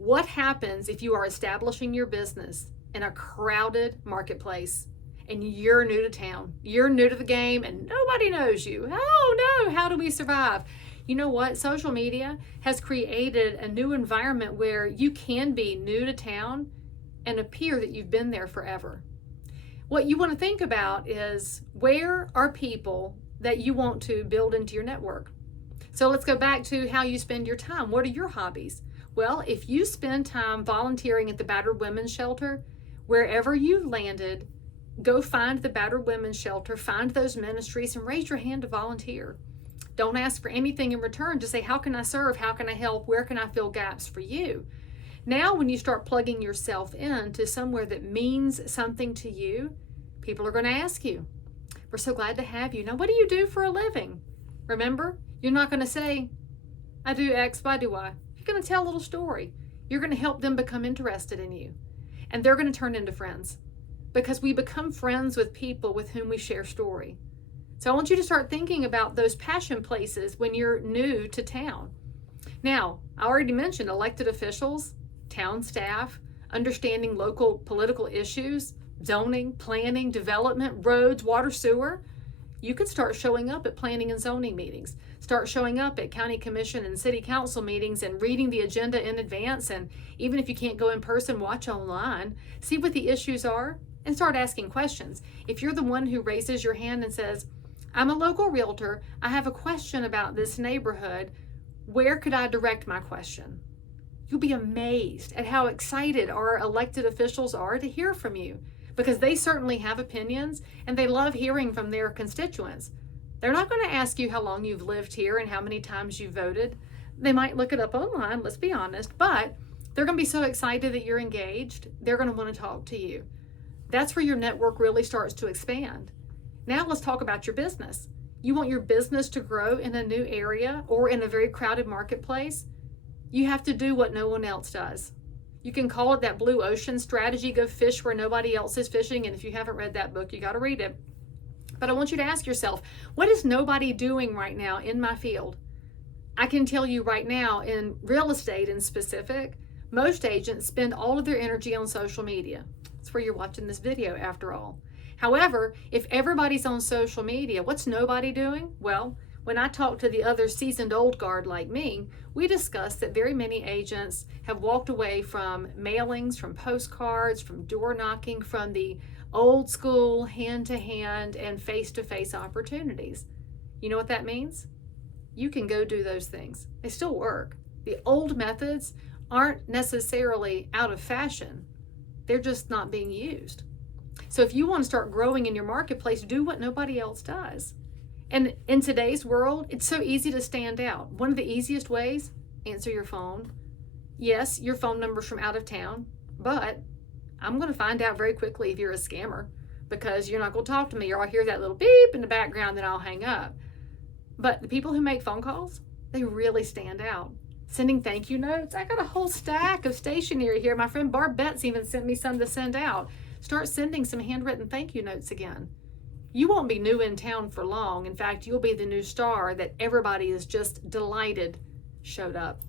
What happens if you are establishing your business in a crowded marketplace and you're new to town? You're new to the game and nobody knows you. Oh no, how do we survive? You know what? Social media has created a new environment where you can be new to town and appear that you've been there forever. What you want to think about is, where are people that you want to build into your network? So let's go back to how you spend your time. What are your hobbies? Well, if you spend time volunteering at the battered women's shelter, wherever you landed, go find the battered women's shelter, find those ministries, and raise your hand to volunteer. Don't ask for anything in return. Just say, how can I serve? How can I help? Where can I fill gaps for you? Now, when you start plugging yourself into somewhere that means something to you, people are going to ask you, we're so glad to have you. Now, what do you do for a living? Remember, you're not going to say, I do X, why do I? You're going to tell a little story. You're going to help them become interested in you. And they're going to turn into friends, because we become friends with people with whom we share story. So I want you to start thinking about those passion places when you're new to town. Now, I already mentioned elected officials, town staff, understanding local political issues, zoning, planning, development, roads, water, sewer. You can start showing up at planning and zoning meetings. Start showing up at county commission and city council meetings and reading the agenda in advance. And even if you can't go in person, watch online, see what the issues are, and start asking questions. If you're the one who raises your hand and says, I'm a local realtor, I have a question about this neighborhood, where could I direct my question? You'll be amazed at how excited our elected officials are to hear from you, because they certainly have opinions and they love hearing from their constituents. They're not going to ask you how long you've lived here and how many times you've voted. They might look it up online, let's be honest, but they're going to be so excited that you're engaged, they're going to want to talk to you. That's where your network really starts to expand. Now let's talk about your business. You want your business to grow in a new area or in a very crowded marketplace? You have to do what no one else does. You can call it that blue ocean strategy, go fish where nobody else is fishing. And if you haven't read that book, you got to read it. But I want you to ask yourself, what is nobody doing right now in my field? I can tell you right now, in real estate in specific, most agents spend all of their energy on social media. That's where you're watching this video after all. However, if everybody's on social media, what's nobody doing? Well, when I talk to the other seasoned old guard like me, we discussed that very many agents have walked away from mailings, from postcards, from door knocking, from the old school hand-to-hand and face-to-face opportunities. You know what that means? You can go do those things. They still work. The old methods aren't necessarily out of fashion. They're just not being used. So if you want to start growing in your marketplace, do what nobody else does. And in today's world, it's so easy to stand out. One of the easiest ways, answer your phone. Yes, your phone number's from out of town, but I'm going to find out very quickly if you're a scammer, because you're not going to talk to me, or I'll hear that little beep in the background, then I'll hang up. But the people who make phone calls, they really stand out. Sending thank you notes. I got a whole stack of stationery here. My friend Barb Betts even sent me some to send out. Start sending some handwritten thank you notes again. You won't be new in town for long. In fact, you'll be the new star that everybody is just delighted showed up.